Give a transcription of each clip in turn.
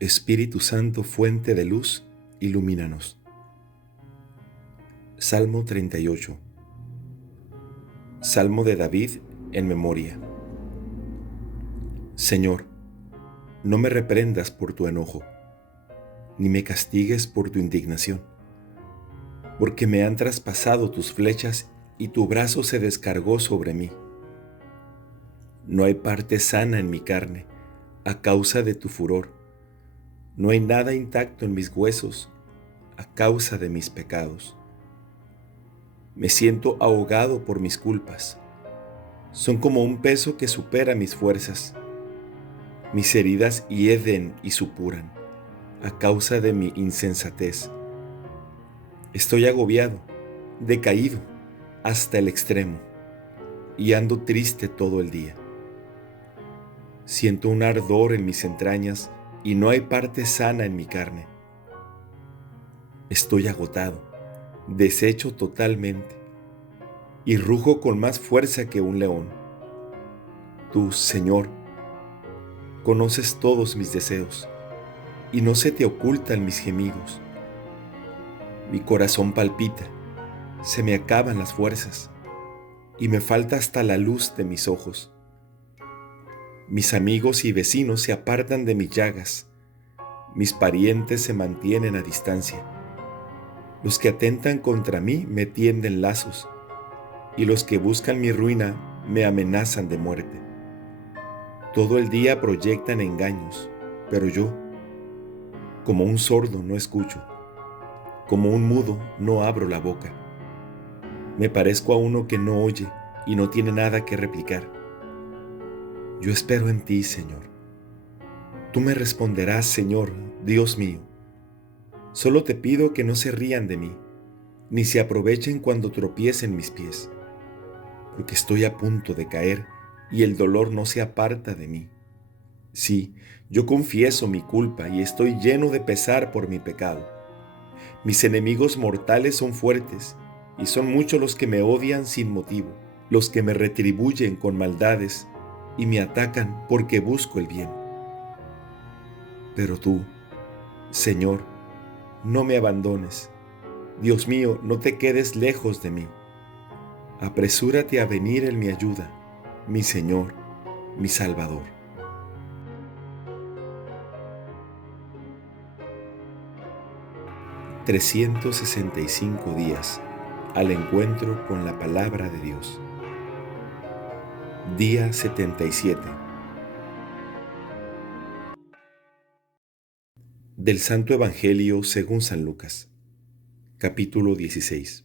Espíritu Santo, fuente de luz, ilumínanos. Salmo 38. Salmo de David en memoria. Señor, no me reprendas por tu enojo, ni me castigues por tu indignación, porque me han traspasado tus flechas y tu brazo se descargó sobre mí. No hay parte sana en mi carne a causa de tu furor. No hay nada intacto en mis huesos a causa de mis pecados. Me siento ahogado por mis culpas. Son como un peso que supera mis fuerzas. Mis heridas hieden y supuran a causa de mi insensatez. Estoy agobiado, decaído hasta el extremo, y ando triste todo el día. Siento un ardor en mis entrañas y no hay parte sana en mi carne. Estoy agotado, deshecho totalmente, y rujo con más fuerza que un león. Tú, Señor, conoces todos mis deseos, y no se te ocultan mis gemidos. Mi corazón palpita, se me acaban las fuerzas, y me falta hasta la luz de mis ojos. Mis amigos y vecinos se apartan de mis llagas, mis parientes se mantienen a distancia. Los que atentan contra mí me tienden lazos, y los que buscan mi ruina me amenazan de muerte. Todo el día proyectan engaños, pero yo, como un sordo, no escucho, como un mudo, no abro la boca. Me parezco a uno que no oye y no tiene nada que replicar. Yo espero en ti, Señor. Tú me responderás, Señor, Dios mío. Solo te pido que no se rían de mí, ni se aprovechen cuando tropiecen mis pies, porque estoy a punto de caer y el dolor no se aparta de mí. Sí, yo confieso mi culpa y estoy lleno de pesar por mi pecado. Mis enemigos mortales son fuertes y son muchos los que me odian sin motivo, los que me retribuyen con maldades y me atacan porque busco el bien. Pero tú, Señor, no me abandones. Dios mío, no te quedes lejos de mí. Apresúrate a venir en mi ayuda, mi Señor, mi Salvador. 365 días al encuentro con la palabra de Dios. Día 77. Del Santo Evangelio según San Lucas. Capítulo 16.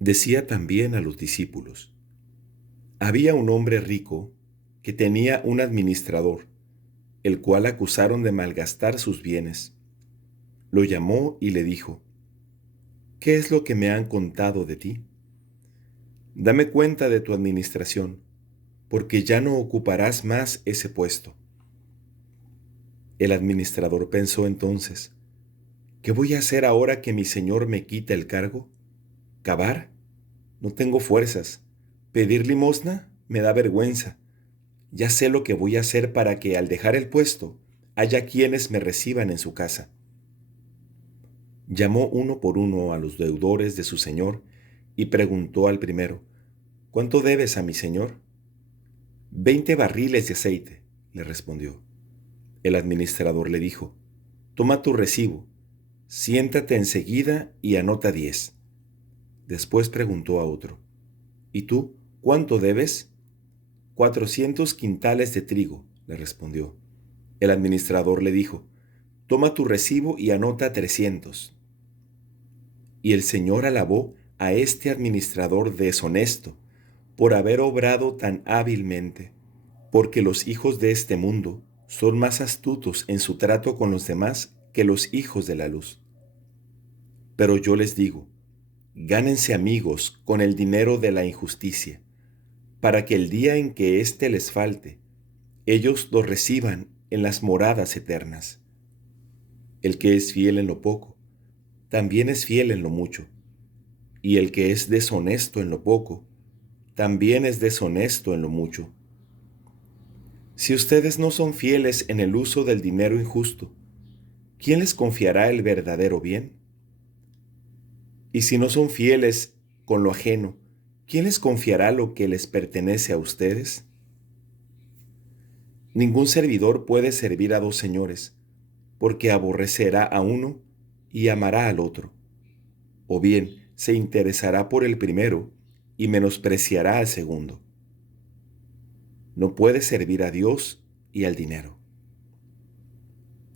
Decía también a los discípulos: había un hombre rico que tenía un administrador, el cual acusaron de malgastar sus bienes. Lo llamó y le dijo: ¿qué es lo que me han contado de ti? Dame cuenta de tu administración, porque ya no ocuparás más ese puesto. El administrador pensó entonces: ¿qué voy a hacer ahora que mi señor me quita el cargo? ¿Cavar? No tengo fuerzas. ¿Pedir limosna? Me da vergüenza. Ya sé lo que voy a hacer para que al dejar el puesto haya quienes me reciban en su casa. Llamó uno por uno a los deudores de su señor y preguntó al primero: ¿cuánto debes a mi señor? 20 barriles de aceite, le respondió. El administrador le dijo: toma tu recibo, siéntate enseguida y anota 10. Después preguntó a otro: ¿y tú cuánto debes? 400 quintales de trigo, le respondió. El administrador le dijo: toma tu recibo y anota 300. Y el Señor alabó a este administrador deshonesto por haber obrado tan hábilmente, porque los hijos de este mundo son más astutos en su trato con los demás que los hijos de la luz. Pero yo les digo: gánense amigos con el dinero de la injusticia, para que el día en que éste les falte, ellos lo reciban en las moradas eternas. El que es fiel en lo poco, también es fiel en lo mucho, y el que es deshonesto en lo poco, también es deshonesto en lo mucho. Si ustedes no son fieles en el uso del dinero injusto, ¿quién les confiará el verdadero bien? Y si no son fieles con lo ajeno, ¿quién les confiará lo que les pertenece a ustedes? Ningún servidor puede servir a dos señores, porque aborrecerá a uno y amará al otro, o bien se interesará por el primero y menospreciará al segundo. No puede servir a Dios y al dinero.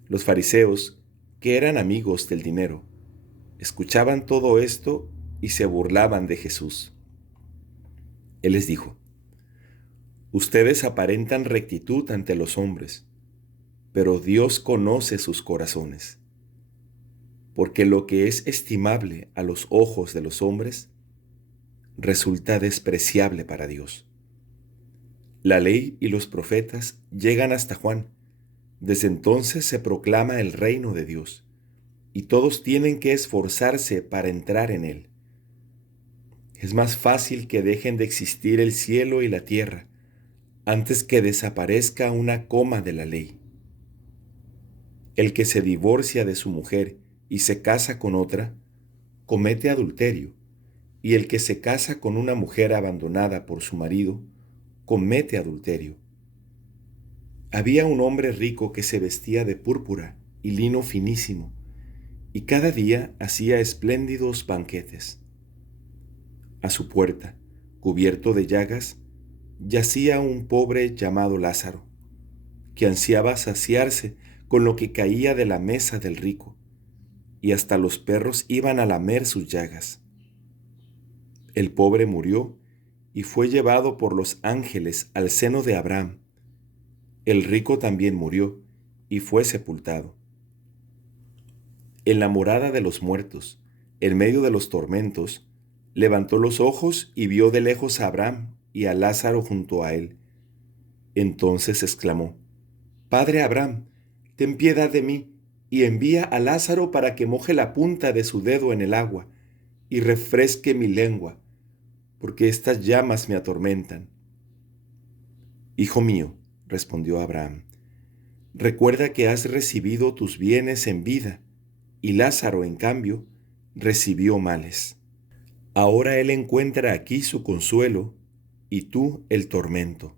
Los fariseos, que eran amigos del dinero, escuchaban todo esto y se burlaban de Jesús. Él les dijo: Ustedes aparentan rectitud ante los hombres, pero Dios conoce sus corazones, porque lo que es estimable a los ojos de los hombres resulta despreciable para Dios. La ley y los profetas llegan hasta Juan. Desde entonces se proclama el reino de Dios, y todos tienen que esforzarse para entrar en él. Es más fácil que dejen de existir el cielo y la tierra antes que desaparezca una coma de la ley. El que se divorcia de su mujer y se casa con otra, comete adulterio, y el que se casa con una mujer abandonada por su marido, comete adulterio. Había un hombre rico que se vestía de púrpura y lino finísimo, y cada día hacía espléndidos banquetes. A su puerta, cubierto de llagas, yacía un pobre llamado Lázaro, que ansiaba saciarse con lo que caía de la mesa del rico, y hasta los perros iban a lamer sus llagas. El pobre murió y fue llevado por los ángeles al seno de Abraham. El rico también murió y fue sepultado. En la morada de los muertos, en medio de los tormentos, levantó los ojos y vio de lejos a Abraham y a Lázaro junto a él. Entonces exclamó: Padre Abraham, ten piedad de mí, y envía a Lázaro para que moje la punta de su dedo en el agua y refresque mi lengua, porque estas llamas me atormentan. Hijo mío, respondió Abraham, recuerda que has recibido tus bienes en vida, y Lázaro, en cambio, recibió males. Ahora él encuentra aquí su consuelo, y tú el tormento.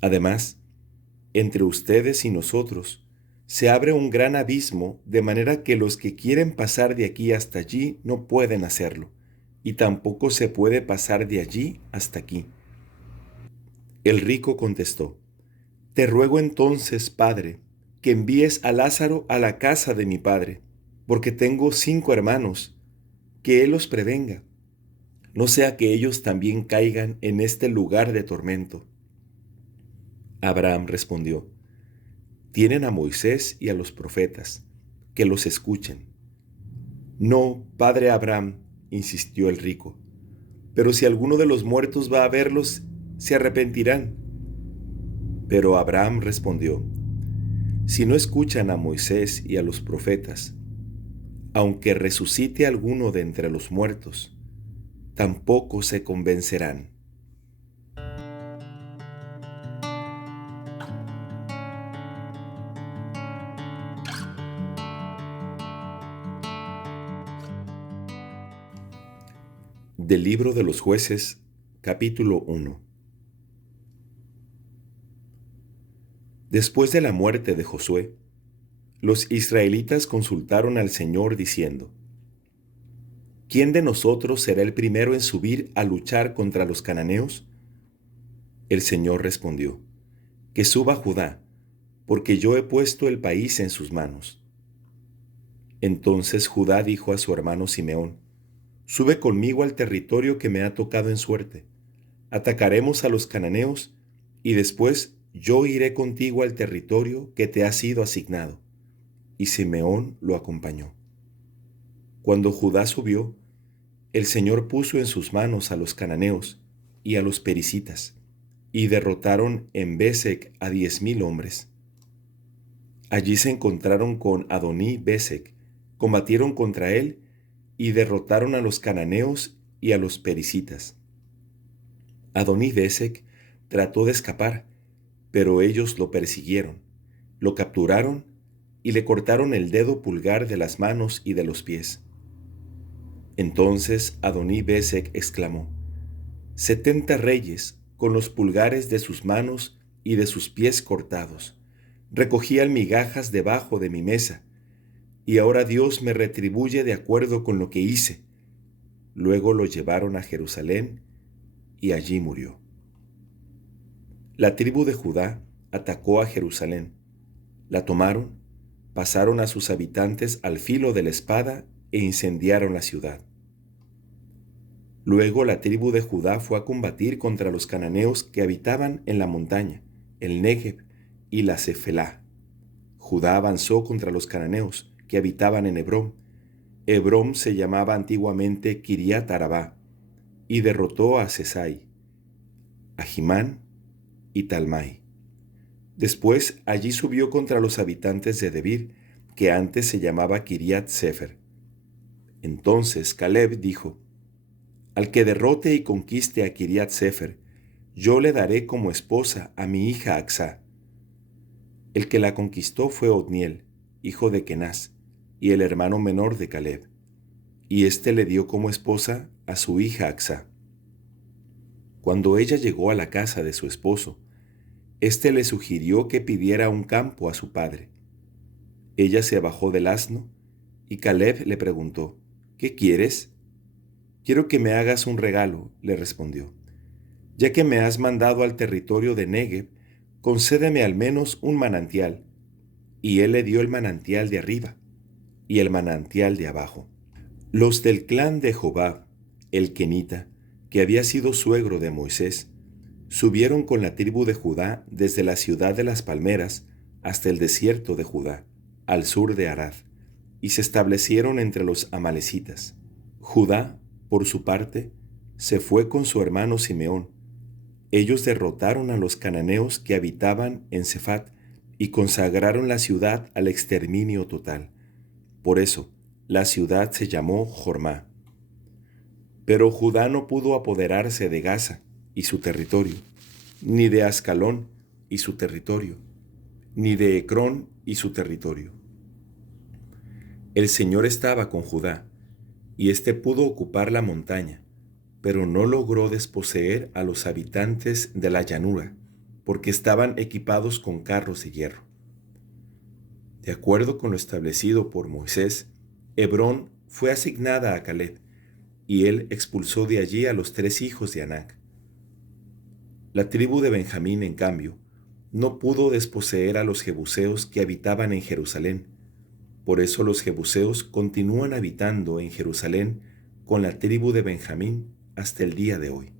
Además, entre ustedes y nosotros se abre un gran abismo, de manera que los que quieren pasar de aquí hasta allí no pueden hacerlo, y tampoco se puede pasar de allí hasta aquí. El rico contestó: Te ruego entonces, Padre, que envíes a Lázaro a la casa de mi padre, porque tengo 5 hermanos, que él los prevenga, no sea que ellos también caigan en este lugar de tormento. Abraham respondió: Tienen a Moisés y a los profetas, que los escuchen. No, padre Abraham, insistió el rico, pero si alguno de los muertos va a verlos, se arrepentirán. Pero Abraham respondió: Si no escuchan a Moisés y a los profetas, aunque resucite alguno de entre los muertos, tampoco se convencerán. Del libro de los Jueces, capítulo 1. Después de la muerte de Josué, los israelitas consultaron al Señor diciendo: ¿Quién de nosotros será el primero en subir a luchar contra los cananeos? El Señor respondió: Que suba Judá, porque yo he puesto el país en sus manos. Entonces Judá dijo a su hermano Simeón: Sube conmigo al territorio que me ha tocado en suerte. Atacaremos a los cananeos, y después yo iré contigo al territorio que te ha sido asignado. Y Simeón lo acompañó. Cuando Judá subió, el Señor puso en sus manos a los cananeos y a los pericitas, y derrotaron en Besec a 10,000 hombres. Allí se encontraron con Adoní Besec, combatieron contra él y derrotaron a los cananeos y a los pericitas. Adoní Besec trató de escapar, Pero ellos lo persiguieron, lo capturaron y le cortaron el dedo pulgar de las manos y de los pies. Entonces Adoní-Bezek exclamó: 70 reyes, con los pulgares de sus manos y de sus pies cortados, recogían migajas debajo de mi mesa, y ahora Dios me retribuye de acuerdo con lo que hice. Luego lo llevaron a Jerusalén, y allí murió. La tribu de Judá atacó a Jerusalén, la tomaron, pasaron a sus habitantes al filo de la espada e incendiaron la ciudad. Luego la tribu de Judá fue a combatir contra los cananeos que habitaban en la montaña, el Negev y la Cefelá. Judá avanzó contra los cananeos que habitaban en Hebrón. Hebrón se llamaba antiguamente Kiriat Arabá, y derrotó a Sesai, a Jimán y Talmai. Después allí subió contra los habitantes de Debir, que antes se llamaba Kiriat Sefer. Entonces Caleb dijo: al que derrote y conquiste a Kiriat Sefer, yo le daré como esposa a mi hija Acsá. El que la conquistó fue Otniel, hijo de Kenaz, y el hermano menor de Caleb, y éste le dio como esposa a su hija Acsá. Cuando ella llegó a la casa de su esposo, éste le sugirió que pidiera un campo a su padre. Ella se bajó del asno, y Caleb le preguntó: ¿qué quieres? Quiero que me hagas un regalo, le respondió. Ya que me has mandado al territorio de Negev, concédeme al menos un manantial. Y él le dio el manantial de arriba y el manantial de abajo. Los del clan de Jobab, el kenita, que había sido suegro de Moisés, subieron con la tribu de Judá desde la ciudad de las palmeras hasta el desierto de Judá, al sur de Arad, y se establecieron entre los amalecitas. Judá, por su parte, se fue con su hermano Simeón. Ellos derrotaron a los cananeos que habitaban en Cefat y consagraron la ciudad al exterminio total. Por eso, la ciudad se llamó Jormá. Pero Judá no pudo apoderarse de Gaza y su territorio, ni de Ascalón y su territorio, ni de Ecrón y su territorio. El Señor estaba con Judá, y éste pudo ocupar la montaña, pero no logró desposeer a los habitantes de la llanura, porque estaban equipados con carros de hierro. De acuerdo con lo establecido por Moisés, Hebrón fue asignada a Caleb, y él expulsó de allí a los 3 hijos de Anac. La tribu de Benjamín, en cambio, no pudo desposeer a los jebuseos que habitaban en Jerusalén. Por eso los jebuseos continúan habitando en Jerusalén con la tribu de Benjamín hasta el día de hoy.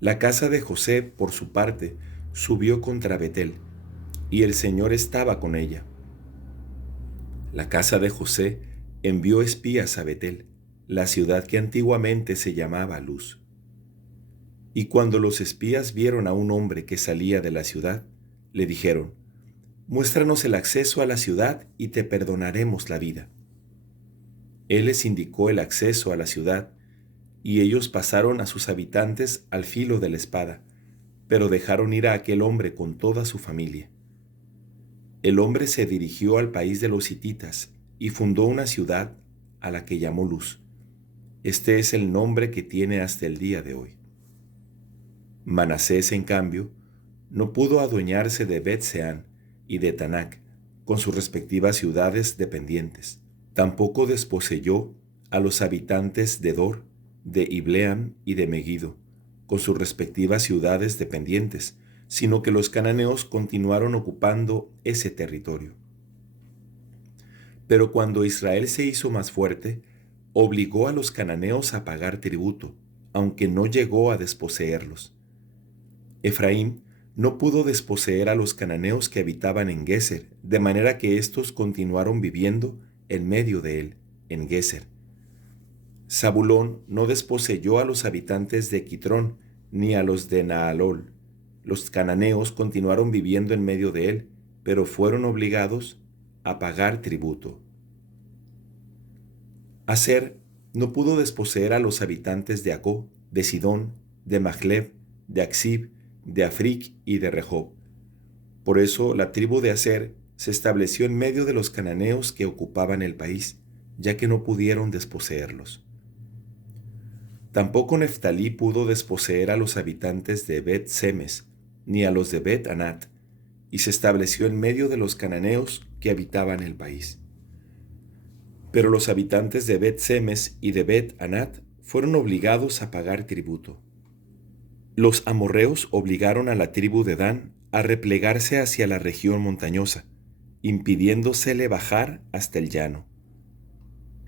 La casa de José, por su parte, subió contra Betel, y el Señor estaba con ella. La casa de José envió espías a Betel, la ciudad que antiguamente se llamaba Luz. Y cuando los espías vieron a un hombre que salía de la ciudad, le dijeron: muéstranos el acceso a la ciudad y te perdonaremos la vida. Él les indicó el acceso a la ciudad, y ellos pasaron a sus habitantes al filo de la espada, pero dejaron ir a aquel hombre con toda su familia. El hombre se dirigió al país de los hititas y fundó una ciudad a la que llamó Luz. Este es el nombre que tiene hasta el día de hoy. Manasés, en cambio, no pudo adueñarse de Bet-Seán y de Tanac, con sus respectivas ciudades dependientes. Tampoco desposeyó a los habitantes de Dor, de Ibleam y de Megido, con sus respectivas ciudades dependientes, sino que los cananeos continuaron ocupando ese territorio. Pero cuando Israel se hizo más fuerte, obligó a los cananeos a pagar tributo, aunque no llegó a desposeerlos. Efraín no pudo desposeer a los cananeos que habitaban en Geser, de manera que éstos continuaron viviendo en medio de él, en Geser. Zabulón no desposeyó a los habitantes de Quitrón, ni a los de Naalol. Los cananeos continuaron viviendo en medio de él, pero fueron obligados a pagar tributo. Aser no pudo desposeer a los habitantes de Acó, de Sidón, de Machleb, de Acsib de Afric y de Rehob. Por eso la tribu de Aser se estableció en medio de los cananeos que ocupaban el país, ya que no pudieron desposeerlos. Tampoco Neftalí pudo desposeer a los habitantes de Bet-Semes, ni a los de Bet-Anat, y se estableció en medio de los cananeos que habitaban el país. Pero los habitantes de Bet-Semes y de Bet-Anat fueron obligados a pagar tributo. Los amorreos obligaron a la tribu de Dan a replegarse hacia la región montañosa, impidiéndosele bajar hasta el llano.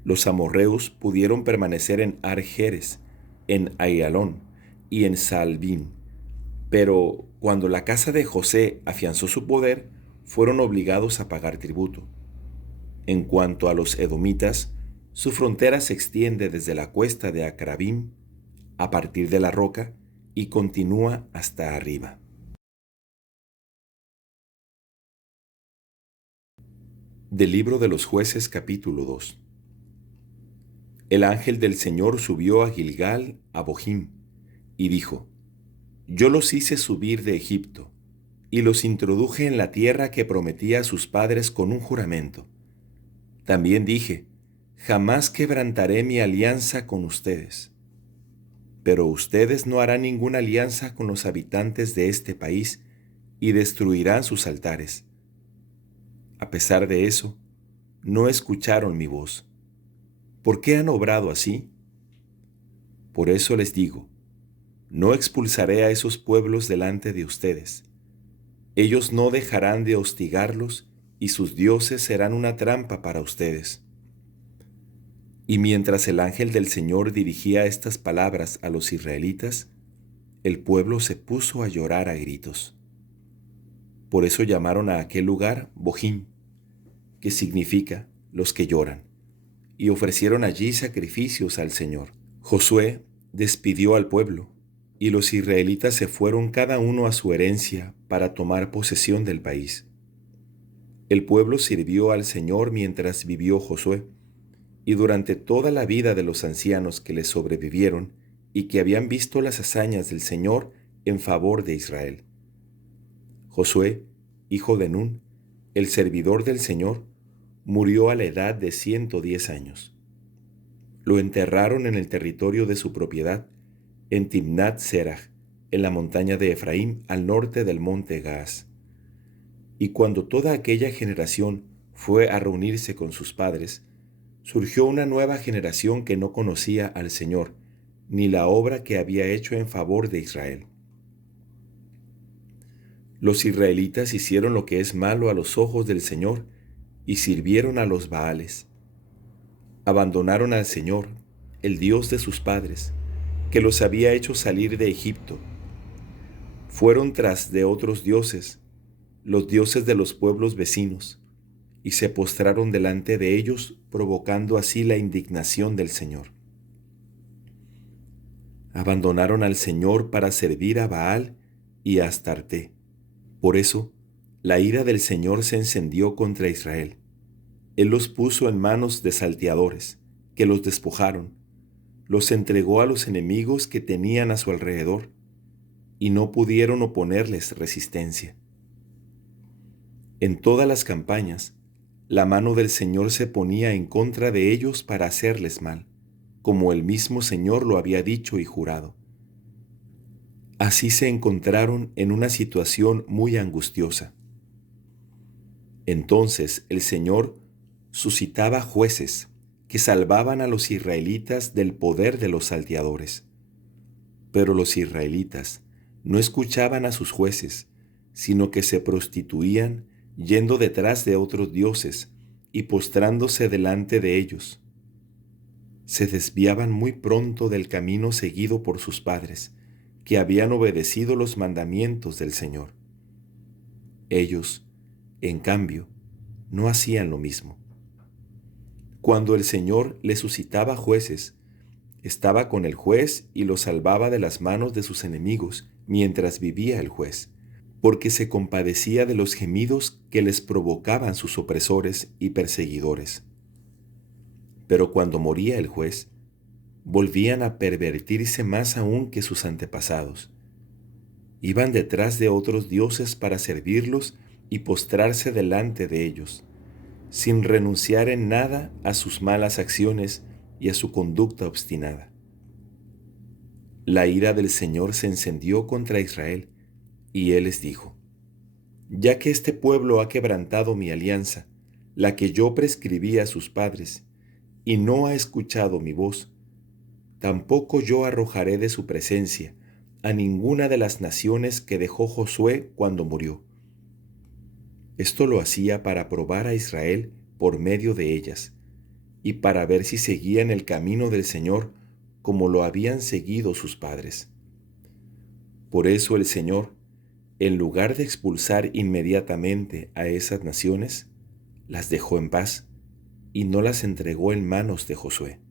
Los amorreos pudieron permanecer en Argeres, en Aialón y en Saalbín, pero cuando la casa de José afianzó su poder, fueron obligados a pagar tributo. En cuanto a los edomitas, su frontera se extiende desde la cuesta de Acrabim, a partir de la roca, y continúa hasta arriba. Del libro de los Jueces, capítulo 2. El ángel del Señor subió a Gilgal, a Bochim, y dijo: Yo los hice subir de Egipto, y los introduje en la tierra que prometí a sus padres con un juramento. También dije: Jamás quebrantaré mi alianza con ustedes. Pero ustedes no harán ninguna alianza con los habitantes de este país, y destruirán sus altares. A pesar de eso, no escucharon mi voz. ¿Por qué han obrado así? Por eso les digo: no expulsaré a esos pueblos delante de ustedes. Ellos no dejarán de hostigarlos, y sus dioses serán una trampa para ustedes. Y mientras el ángel del Señor dirigía estas palabras a los israelitas, el pueblo se puso a llorar a gritos. Por eso llamaron a aquel lugar Bochim, que significa los que lloran, y ofrecieron allí sacrificios al Señor. Josué despidió al pueblo, y los israelitas se fueron cada uno a su herencia para tomar posesión del país. El pueblo sirvió al Señor mientras vivió Josué, y durante toda la vida de los ancianos que le sobrevivieron y que habían visto las hazañas del Señor en favor de Israel. Josué, hijo de Nun, el servidor del Señor, murió a la edad de 110 años. Lo enterraron en el territorio de su propiedad, en Timnat Serach, en la montaña de Efraín, al norte del monte Gaas. Y cuando toda aquella generación fue a reunirse con sus padres, surgió una nueva generación que no conocía al Señor, ni la obra que había hecho en favor de Israel. Los israelitas hicieron lo que es malo a los ojos del Señor, y sirvieron a los Baales. Abandonaron al Señor, el Dios de sus padres, que los había hecho salir de Egipto. Fueron tras de otros dioses, los dioses de los pueblos vecinos, y se postraron delante de ellos, provocando así la indignación del Señor. Abandonaron al Señor para servir a Baal y a Astarte. Por eso, la ira del Señor se encendió contra Israel. Él los puso en manos de salteadores, que los despojaron, los entregó a los enemigos que tenían a su alrededor, y no pudieron oponerles resistencia. En todas las campañas, la mano del Señor se ponía en contra de ellos para hacerles mal, como el mismo Señor lo había dicho y jurado. Así se encontraron en una situación muy angustiosa. Entonces el Señor suscitaba jueces que salvaban a los israelitas del poder de los salteadores. Pero los israelitas no escuchaban a sus jueces, sino que se prostituían yendo detrás de otros dioses y postrándose delante de ellos. Se desviaban muy pronto del camino seguido por sus padres, que habían obedecido los mandamientos del Señor. Ellos, en cambio, no hacían lo mismo. Cuando el Señor les suscitaba jueces, estaba con el juez y lo salvaba de las manos de sus enemigos mientras vivía el juez, porque se compadecía de los gemidos que les provocaban sus opresores y perseguidores. Pero cuando moría el juez, volvían a pervertirse más aún que sus antepasados. Iban detrás de otros dioses para servirlos y postrarse delante de ellos, sin renunciar en nada a sus malas acciones y a su conducta obstinada. La ira del Señor se encendió contra Israel, y él les dijo: ya que este pueblo ha quebrantado mi alianza, la que yo prescribí a sus padres, y no ha escuchado mi voz, tampoco yo arrojaré de su presencia a ninguna de las naciones que dejó Josué cuando murió. Esto lo hacía para probar a Israel por medio de ellas, y para ver si seguían el camino del Señor como lo habían seguido sus padres. Por eso el Señor, en lugar de expulsar inmediatamente a esas naciones, las dejó en paz y no las entregó en manos de Josué.